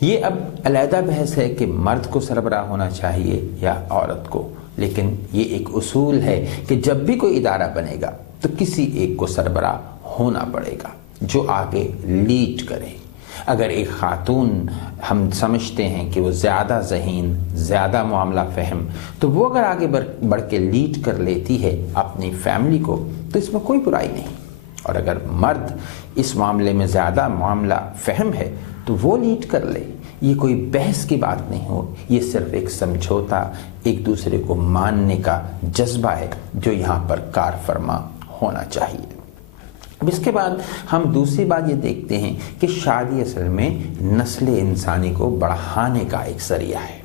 یہ اب علیحدہ بحث ہے کہ مرد کو سربراہ ہونا چاہیے یا عورت کو، لیکن یہ ایک اصول ہے کہ جب بھی کوئی ادارہ بنے گا تو کسی ایک کو سربراہ ہونا پڑے گا جو آگے لیڈ کرے۔ اگر ایک خاتون ہم سمجھتے ہیں کہ وہ زیادہ ذہین، زیادہ معاملہ فہم، تو وہ اگر آگے بڑھ کے لیڈ کر لیتی ہے اپنی فیملی کو تو اس میں کوئی برائی نہیں، اور اگر مرد اس معاملے میں زیادہ معاملہ فہم ہے تو وہ لیڈ کر لے۔ یہ کوئی بحث کی بات نہیں ہو، یہ صرف ایک سمجھوتا، ایک دوسرے کو ماننے کا جذبہ ہے جو یہاں پر کار فرما ہونا چاہیے۔ اب اس کے بعد ہم دوسری بات یہ دیکھتے ہیں کہ شادی اصل میں نسل انسانی کو بڑھانے کا ایک ذریعہ ہے۔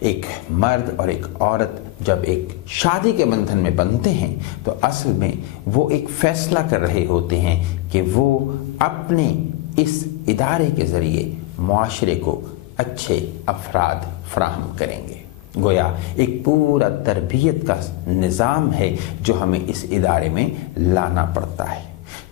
ایک مرد اور ایک عورت جب ایک شادی کے بندھن میں بندھتے ہیں تو اصل میں وہ ایک فیصلہ کر رہے ہوتے ہیں کہ وہ اپنے اس ادارے کے ذریعے معاشرے کو اچھے افراد فراہم کریں گے۔ گویا ایک پورا تربیت کا نظام ہے جو ہمیں اس ادارے میں لانا پڑتا ہے،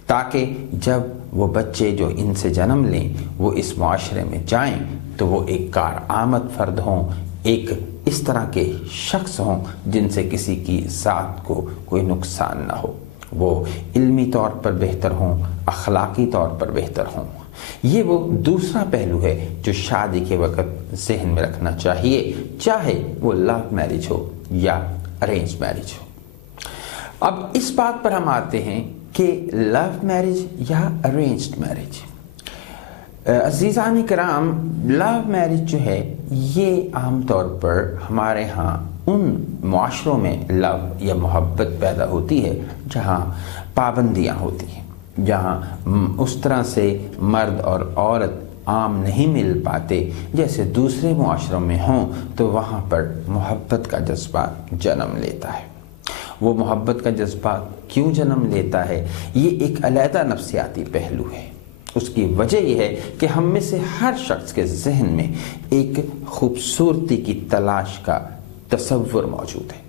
تاکہ جب وہ بچے جو ان سے جنم لیں وہ اس معاشرے میں جائیں تو وہ ایک کارآمد فرد ہوں، ایک اس طرح کے شخص ہوں جن سے کسی کی ذات کو کوئی نقصان نہ ہو، وہ علمی طور پر بہتر ہوں، اخلاقی طور پر بہتر ہوں۔ یہ وہ دوسرا پہلو ہے جو شادی کے وقت ذہن میں رکھنا چاہیے، چاہے وہ لو میرج ہو یا ارینج میرج ہو۔ اب اس بات پر ہم آتے ہیں کہ لو میرج یا ارینجڈ میرج۔ عزیزان کرام، لو میرج جو ہے یہ عام طور پر ہمارے ہاں ان معاشروں میں لو یا محبت پیدا ہوتی ہے جہاں پابندیاں ہوتی ہیں، جہاں اس طرح سے مرد اور عورت عام نہیں مل پاتے جیسے دوسرے معاشروں میں ہوں، تو وہاں پر محبت کا جذبہ جنم لیتا ہے۔ وہ محبت کا جذبہ کیوں جنم لیتا ہے؟ یہ ایک علیحدہ نفسیاتی پہلو ہے۔ اس کی وجہ یہ ہے کہ ہم میں سے ہر شخص کے ذہن میں ایک خوبصورتی کی تلاش کا تصور موجود ہے۔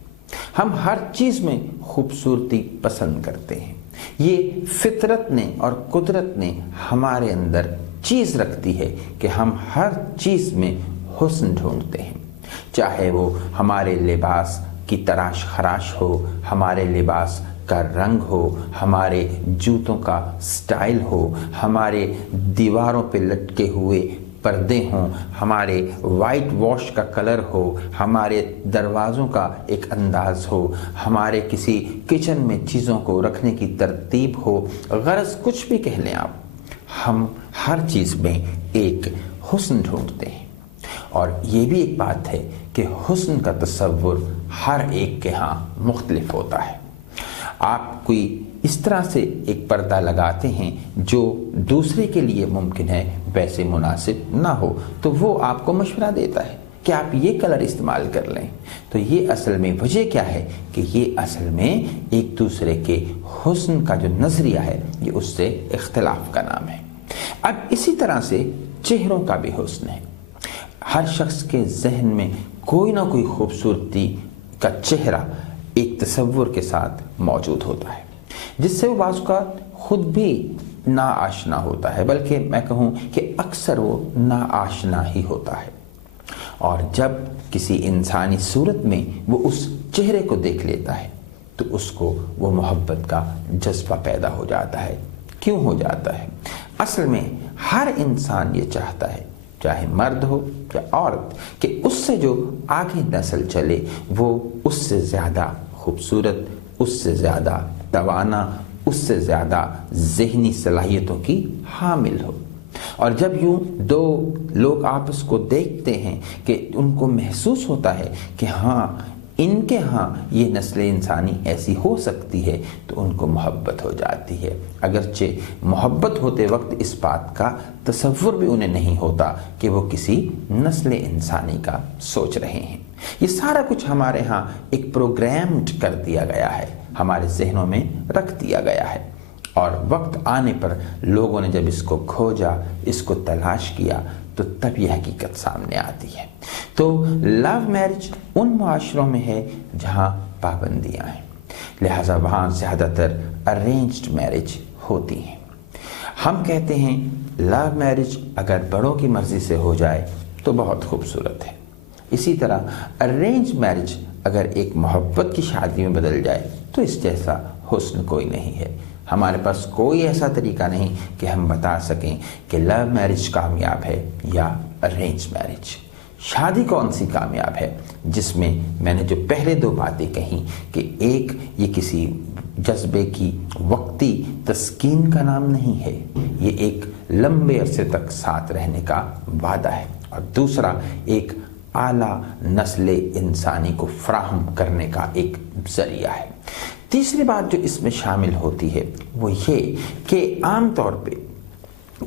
ہم ہر چیز میں خوبصورتی پسند کرتے ہیں۔ یہ فطرت نے اور قدرت نے ہمارے اندر چیز رکھتی ہے کہ ہم ہر چیز میں حسن ڈھونڈتے ہیں، چاہے وہ ہمارے لباس کی تراش خراش ہو، ہمارے لباس کا رنگ ہو، ہمارے جوتوں کا سٹائل ہو، ہمارے دیواروں پہ لٹکے ہوئے پردے ہوں، ہمارے وائٹ واش کا کلر ہو، ہمارے دروازوں کا ایک انداز ہو، ہمارے کسی کچن میں چیزوں کو رکھنے کی ترتیب ہو، غرض کچھ بھی کہہ لیں آپ، ہم ہر چیز میں ایک حسن ڈھونڈتے ہیں۔ اور یہ بھی ایک بات ہے کہ حسن کا تصور ہر ایک کے ہاں مختلف ہوتا ہے۔ آپ کوئی اس طرح سے ایک پردہ لگاتے ہیں جو دوسرے کے لیے ممکن ہے ویسے مناسب نہ ہو، تو وہ آپ کو مشورہ دیتا ہے کہ آپ یہ کلر استعمال کر لیں۔ تو یہ اصل میں وجہ کیا ہے کہ یہ اصل میں ایک دوسرے کے حسن کا جو نظریہ ہے یہ اس سے اختلاف کا نام ہے۔ اب اسی طرح سے چہروں کا بھی حسن ہے۔ ہر شخص کے ذہن میں کوئی نہ کوئی خوبصورتی کا چہرہ ایک تصور کے ساتھ موجود ہوتا ہے، جس سے وہ بعض اوقات خود بھی ناآشنا ہوتا ہے، بلکہ میں کہوں کہ اکثر وہ ناآشنا ہی ہوتا ہے۔ اور جب کسی انسانی صورت میں وہ اس چہرے کو دیکھ لیتا ہے تو اس کو وہ محبت کا جذبہ پیدا ہو جاتا ہے۔ کیوں ہو جاتا ہے؟ اصل میں ہر انسان یہ چاہتا ہے، چاہے مرد ہو یا عورت، کہ اس سے جو آگے نسل چلے وہ اس سے زیادہ خوبصورت، اس سے زیادہ توانا، اس سے زیادہ ذہنی صلاحیتوں کی حامل ہو۔ اور جب یوں دو لوگ آپس کو دیکھتے ہیں کہ ان کو محسوس ہوتا ہے کہ ہاں ان کے ہاں یہ نسل انسانی ایسی ہو سکتی ہے، تو ان کو محبت ہو جاتی ہے، اگرچہ محبت ہوتے وقت اس بات کا تصور بھی انہیں نہیں ہوتا کہ وہ کسی نسل انسانی کا سوچ رہے ہیں۔ یہ سارا کچھ ہمارے ہاں ایک پروگرامڈ کر دیا گیا ہے، ہمارے ذہنوں میں رکھ دیا گیا ہے، اور وقت آنے پر لوگوں نے جب اس کو کھوجا، اس کو تلاش کیا، تو تب یہ حقیقت سامنے آتی ہے۔ تو لو میرج ان معاشروں میں ہے جہاں پابندیاں ہیں، لہذا وہاں زیادہ تر ارینجڈ میرج ہوتی ہیں۔ ہم کہتے ہیں لو میرج اگر بڑوں کی مرضی سے ہو جائے تو بہت خوبصورت ہے، اسی طرح ارینج میرج اگر ایک محبت کی شادی میں بدل جائے تو اس جیسا حسن کوئی نہیں ہے۔ ہمارے پاس کوئی ایسا طریقہ نہیں کہ ہم بتا سکیں کہ لو میرج کامیاب ہے یا ارینج میرج۔ شادی کون سی کامیاب ہے؟ جس میں میں نے جو پہلے دو باتیں کہیں کہ ایک یہ کسی جذبے کی وقتی تسکین کا نام نہیں ہے، یہ ایک لمبے عرصے تک ساتھ رہنے کا وعدہ ہے، اور دوسرا ایک اعلیٰ نسل انسانی کو فراہم کرنے کا ایک ذریعہ ہے۔ تیسری بات جو اس میں شامل ہوتی ہے وہ یہ کہ عام طور پہ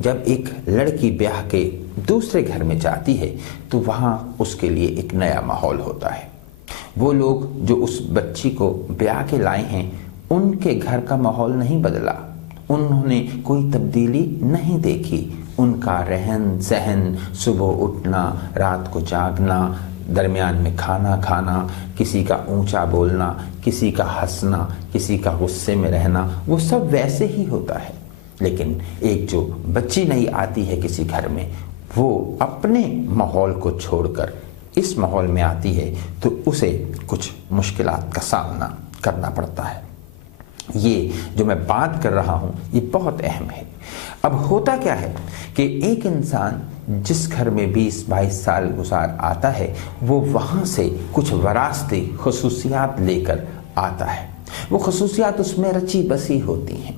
جب ایک لڑکی بیاہ کے دوسرے گھر میں جاتی ہے تو وہاں اس کے لیے ایک نیا ماحول ہوتا ہے۔ وہ لوگ جو اس بچی کو بیاہ کے لائے ہیں ان کے گھر کا ماحول نہیں بدلا، انہوں نے کوئی تبدیلی نہیں دیکھی، ان کا رہن سہن، صبح اٹھنا، رات کو جاگنا، درمیان میں کھانا کھانا، کسی کا اونچا بولنا، کسی کا ہنسنا، کسی کا غصے میں رہنا، وہ سب ویسے ہی ہوتا ہے۔ لیکن ایک جو بچی نئی آتی ہے کسی گھر میں، وہ اپنے ماحول کو چھوڑ کر اس ماحول میں آتی ہے تو اسے کچھ مشکلات کا سامنا کرنا پڑتا ہے۔ یہ جو میں بات کر رہا ہوں یہ بہت اہم ہے۔ اب ہوتا کیا ہے کہ ایک انسان جس گھر میں 20-22 سال گزار آتا ہے وہ وہاں سے کچھ وراثتی خصوصیات لے کر آتا ہے۔ وہ خصوصیات اس میں رچی بسی ہوتی ہیں،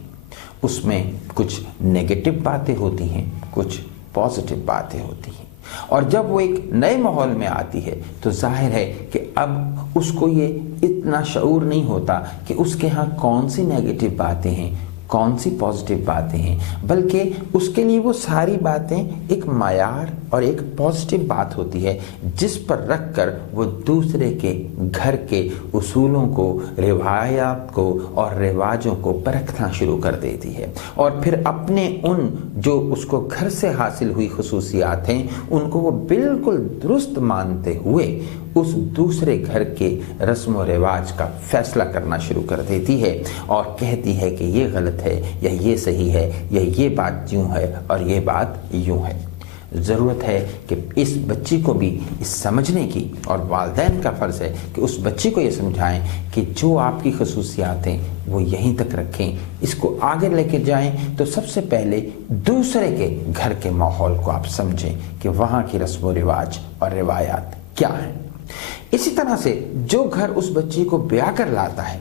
اس میں کچھ نیگیٹو باتیں ہوتی ہیں، کچھ پازیٹو باتیں ہوتی ہیں، اور جب وہ ایک نئے ماحول میں آتی ہے تو ظاہر ہے کہ اب اس کو یہ اتنا شعور نہیں ہوتا کہ اس کے ہاں کون سی نیگیٹو باتیں ہیں، کون سی پازیٹو باتیں ہیں، بلکہ اس کے لیے وہ ساری باتیں ایک معیار اور ایک پازیٹو بات ہوتی ہے جس پر رکھ کر وہ دوسرے کے گھر کے اصولوں کو، روایات کو اور رواجوں کو پرکھنا شروع کر دیتی ہے، اور پھر اپنے ان جو اس کو گھر سے حاصل ہوئی خصوصیات ہیں ان کو وہ بالکل درست مانتے ہوئے اس دوسرے گھر کے رسم و رواج کا فیصلہ کرنا شروع کر دیتی ہے اور کہتی ہے کہ یہ غلط ہے یا یہ صحیح ہے یا یہ بات یوں ہے اور یہ بات یوں ہے۔ ضرورت ہے کہ اس بچی کو بھی اس سمجھنے کی، اور والدین کا فرض ہے کہ اس بچی کو یہ سمجھائیں کہ جو آپ کی خصوصیات ہیں وہ یہیں تک رکھیں، اس کو آگے لے کے جائیں تو سب سے پہلے دوسرے کے گھر کے ماحول کو آپ سمجھیں کہ وہاں کی رسم و رواج اور روایات کیا ہیں۔ اسی طرح سے جو گھر اس بچی کو بیاہ کر لاتا ہے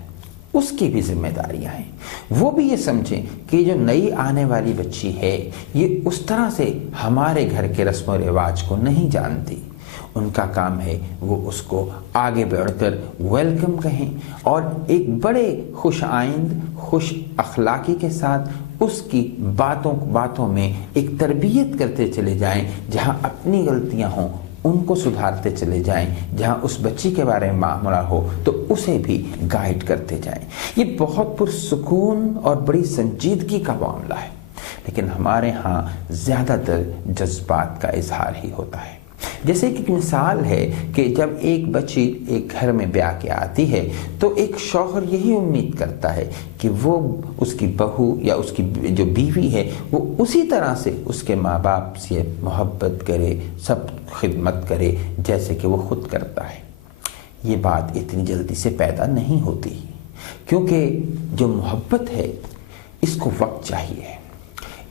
اس کی بھی ذمہ داریاں ہیں، وہ بھی یہ سمجھیں کہ جو نئی آنے والی بچی ہے یہ اس طرح سے ہمارے گھر کے رسم و رواج کو نہیں جانتی۔ ان کا کام ہے وہ اس کو آگے بڑھ کر ویلکم کہیں اور ایک بڑے خوش آئند، خوش اخلاقی کے ساتھ اس کی باتوں میں ایک تربیت کرتے چلے جائیں، جہاں اپنی غلطیاں ہوں ان کو سدھارتے چلے جائیں، جہاں اس بچی کے بارے میں معاملہ ہو تو اسے بھی گائیڈ کرتے جائیں۔ یہ بہت پرسکون اور بڑی سنجیدگی کا معاملہ ہے، لیکن ہمارے ہاں زیادہ تر جذبات کا اظہار ہی ہوتا ہے۔ جیسے کہ ایک مثال ہے کہ جب ایک بچی ایک گھر میں بیاہ کے آتی ہے تو ایک شوہر یہی امید کرتا ہے کہ وہ اس کی بہو یا اس کی جو بیوی ہے وہ اسی طرح سے اس کے ماں باپ سے محبت کرے، سب خدمت کرے جیسے کہ وہ خود کرتا ہے۔ یہ بات اتنی جلدی سے پیدا نہیں ہوتی، کیونکہ جو محبت ہے اس کو وقت چاہیے۔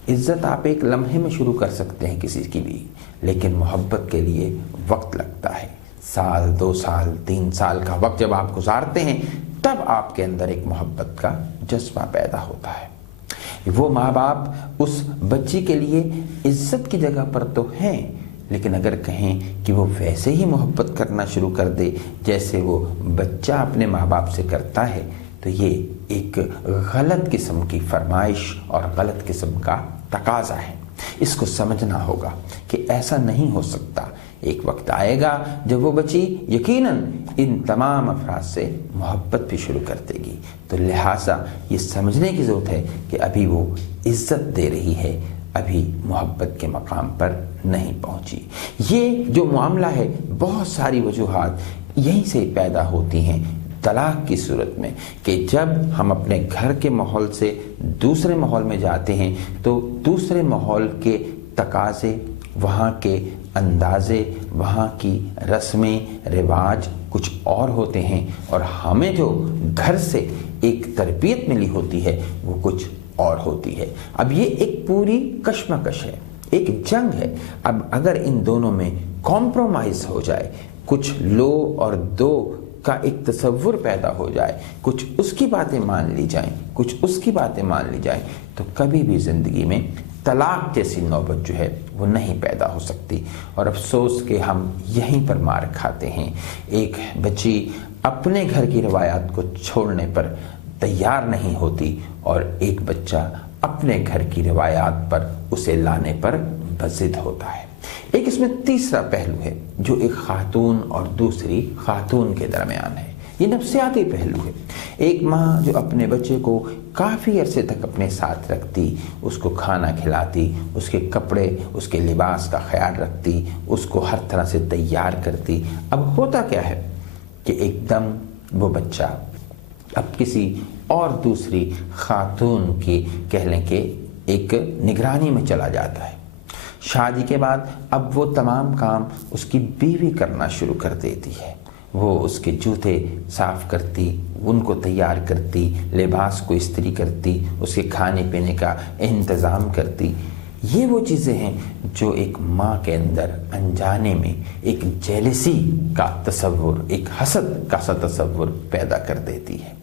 عزت آپ ایک لمحے میں شروع کر سکتے ہیں کسی کی بھی، لیکن محبت کے لیے وقت لگتا ہے۔ 1 سال 2 سال 3 سال کا وقت جب آپ گزارتے ہیں تب آپ کے اندر ایک محبت کا جذبہ پیدا ہوتا ہے۔ وہ ماں باپ اس بچی کے لیے عزت کی جگہ پر تو ہیں، لیکن اگر کہیں کہ وہ ویسے ہی محبت کرنا شروع کر دے جیسے وہ بچہ اپنے ماں باپ سے کرتا ہے تو یہ ایک غلط قسم کی فرمائش اور غلط قسم کا تقاضا ہے۔ اس کو سمجھنا ہوگا کہ ایسا نہیں ہو سکتا۔ ایک وقت آئے گا جب وہ بچی یقیناً ان تمام افراد سے محبت بھی شروع کر دے گی، تو لہٰذا یہ سمجھنے کی ضرورت ہے کہ ابھی وہ عزت دے رہی ہے، ابھی محبت کے مقام پر نہیں پہنچی۔ یہ جو معاملہ ہے بہت ساری وجوہات یہیں سے پیدا ہوتی ہیں، طلاق کی صورت میں کہ جب ہم اپنے گھر کے ماحول سے دوسرے ماحول میں جاتے ہیں تو دوسرے ماحول کے تقاضے، وہاں کے اندازے، وہاں کی رسمیں رواج کچھ اور ہوتے ہیں، اور ہمیں جو گھر سے ایک تربیت ملی ہوتی ہے وہ کچھ اور ہوتی ہے۔ اب یہ ایک پوری کشمکش ہے، ایک جنگ ہے۔ اب اگر ان دونوں میں کمپرومائز ہو جائے، کچھ لو اور دو کا ایک تصور پیدا ہو جائے، کچھ اس کی باتیں مان لی جائیں، کچھ اس کی باتیں مان لی جائیں، تو کبھی بھی زندگی میں طلاق جیسی نوبت جو ہے وہ نہیں پیدا ہو سکتی۔ اور افسوس کہ ہم یہیں پر مار کھاتے ہیں۔ ایک بچی اپنے گھر کی روایات کو چھوڑنے پر تیار نہیں ہوتی اور ایک بچہ اپنے گھر کی روایات پر اسے لانے پر بضد ہوتا ہے۔ ایک اس میں تیسرا پہلو ہے جو ایک خاتون اور دوسری خاتون کے درمیان ہے، یہ نفسیاتی پہلو ہے۔ ایک ماں جو اپنے بچے کو کافی عرصے تک اپنے ساتھ رکھتی، اس کو کھانا کھلاتی، اس کے کپڑے، اس کے لباس کا خیال رکھتی، اس کو ہر طرح سے تیار کرتی، اب ہوتا کیا ہے کہ ایک دم وہ بچہ اب کسی اور دوسری خاتون کی کہہ لیں کہ ایک نگرانی میں چلا جاتا ہے۔ شادی کے بعد اب وہ تمام کام اس کی بیوی کرنا شروع کر دیتی ہے۔ وہ اس کے جوتے صاف کرتی، ان کو تیار کرتی، لباس کو استری کرتی، اس کے کھانے پینے کا انتظام کرتی۔ یہ وہ چیزیں ہیں جو ایک ماں کے اندر انجانے میں ایک جیلسی کا تصور، ایک حسد کا سا تصور پیدا کر دیتی ہے،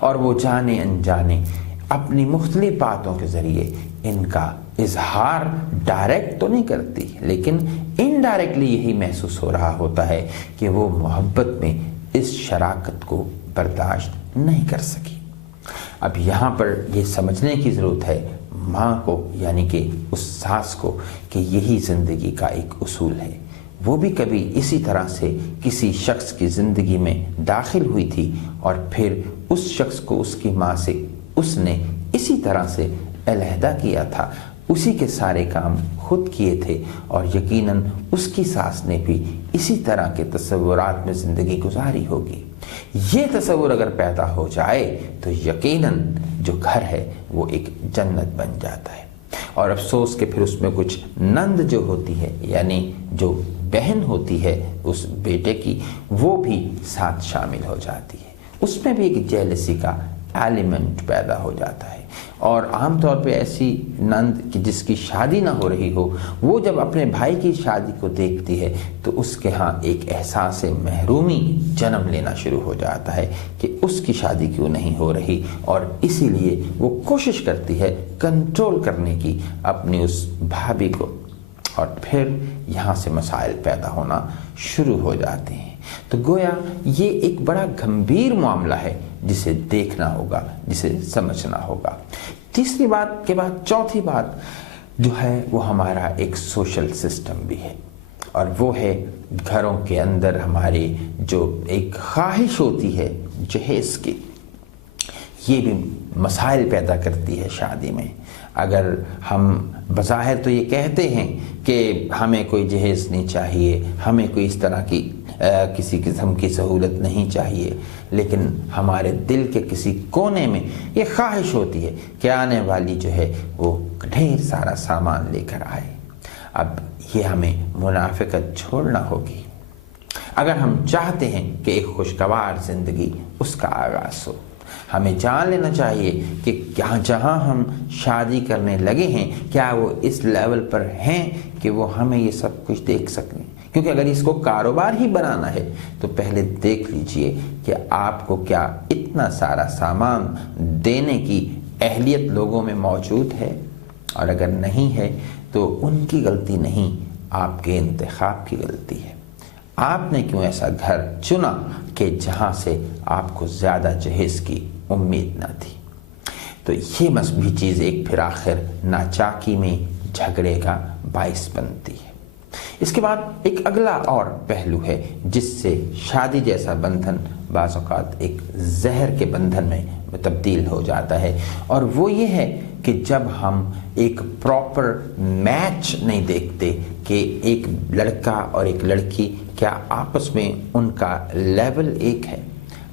اور وہ جانے انجانے اپنی مختلف باتوں کے ذریعے ان کا اظہار ڈائریکٹ تو نہیں کرتی، لیکن انڈائریکٹلی یہی محسوس ہو رہا ہوتا ہے کہ وہ محبت میں اس شراکت کو برداشت نہیں کر سکی۔ اب یہاں پر یہ سمجھنے کی ضرورت ہے ماں کو، یعنی کہ اس ساس کو، کہ یہی زندگی کا ایک اصول ہے۔ وہ بھی کبھی اسی طرح سے کسی شخص کی زندگی میں داخل ہوئی تھی، اور پھر اس شخص کو اس کی ماں سے اس نے اسی طرح سے علیحدہ کیا تھا، اسی کے سارے کام خود کیے تھے، اور یقیناً اس کی ساس نے بھی اسی طرح کے تصورات میں زندگی گزاری ہوگی۔ یہ تصور اگر پیدا ہو جائے تو یقیناً جو گھر ہے وہ ایک جنت بن جاتا ہے۔ اور افسوس کہ پھر اس میں کچھ نند جو ہوتی ہے، یعنی جو بہن ہوتی ہے اس بیٹے کی، وہ بھی ساتھ شامل ہو جاتی ہے۔ اس میں بھی ایک جیلسی کا ایلیمنٹ پیدا ہو جاتا ہے، اور عام طور پہ ایسی نند کہ جس کی شادی نہ ہو رہی ہو، وہ جب اپنے بھائی کی شادی کو دیکھتی ہے تو اس کے ہاں ایک احساس محرومی جنم لینا شروع ہو جاتا ہے کہ اس کی شادی کیوں نہیں ہو رہی، اور اسی لیے وہ کوشش کرتی ہے کنٹرول کرنے کی اپنی اس بھابھی کو، اور پھر یہاں سے مسائل پیدا ہونا شروع ہو جاتے ہیں۔ تو گویا یہ ایک بڑا گھمبیر معاملہ ہے جسے دیکھنا ہوگا، جسے سمجھنا ہوگا۔ تیسری بات کے بعد چوتھی بات جو ہے وہ ہمارا ایک سوشل سسٹم بھی ہے، اور وہ ہے گھروں کے اندر ہماری جو ایک خواہش ہوتی ہے جہیز کی، یہ بھی مسائل پیدا کرتی ہے شادی میں۔ اگر ہم بظاہر تو یہ کہتے ہیں کہ ہمیں کوئی جہیز نہیں چاہیے، ہمیں کوئی اس طرح کی کسی قسم کی سہولت نہیں چاہیے، لیکن ہمارے دل کے کسی کونے میں یہ خواہش ہوتی ہے کہ آنے والی جو ہے وہ ڈھیر سارا سامان لے کر آئے۔ اب یہ ہمیں منافقت چھوڑنا ہوگی اگر ہم چاہتے ہیں کہ ایک خوشگوار زندگی اس کا آغاز ہو۔ ہمیں جان لینا چاہیے کہ کیا جہاں ہم شادی کرنے لگے ہیں کیا وہ اس لیول پر ہیں کہ وہ ہمیں یہ سب کچھ دیکھ سکیں، کیونکہ اگر اس کو کاروبار ہی بنانا ہے تو پہلے دیکھ لیجئے کہ آپ کو کیا اتنا سارا سامان دینے کی اہلیت لوگوں میں موجود ہے، اور اگر نہیں ہے تو ان کی غلطی نہیں، آپ کے انتخاب کی غلطی ہے۔ آپ نے کیوں ایسا گھر چنا کہ جہاں سے آپ کو زیادہ جہیز کی امید نہ تھی؟ تو یہ مذہبی چیز ایک پھر آخر ناچاکی میں جھگڑے کا باعث بنتی ہے۔ اس کے بعد ایک اگلا اور پہلو ہے جس سے شادی جیسا بندھن بعض اوقات ایک زہر کے بندھن میں تبدیل ہو جاتا ہے، اور وہ یہ ہے کہ جب ہم ایک پراپر میچ نہیں دیکھتے کہ ایک لڑکا اور ایک لڑکی کیا آپس میں ان کا لیول ایک ہے۔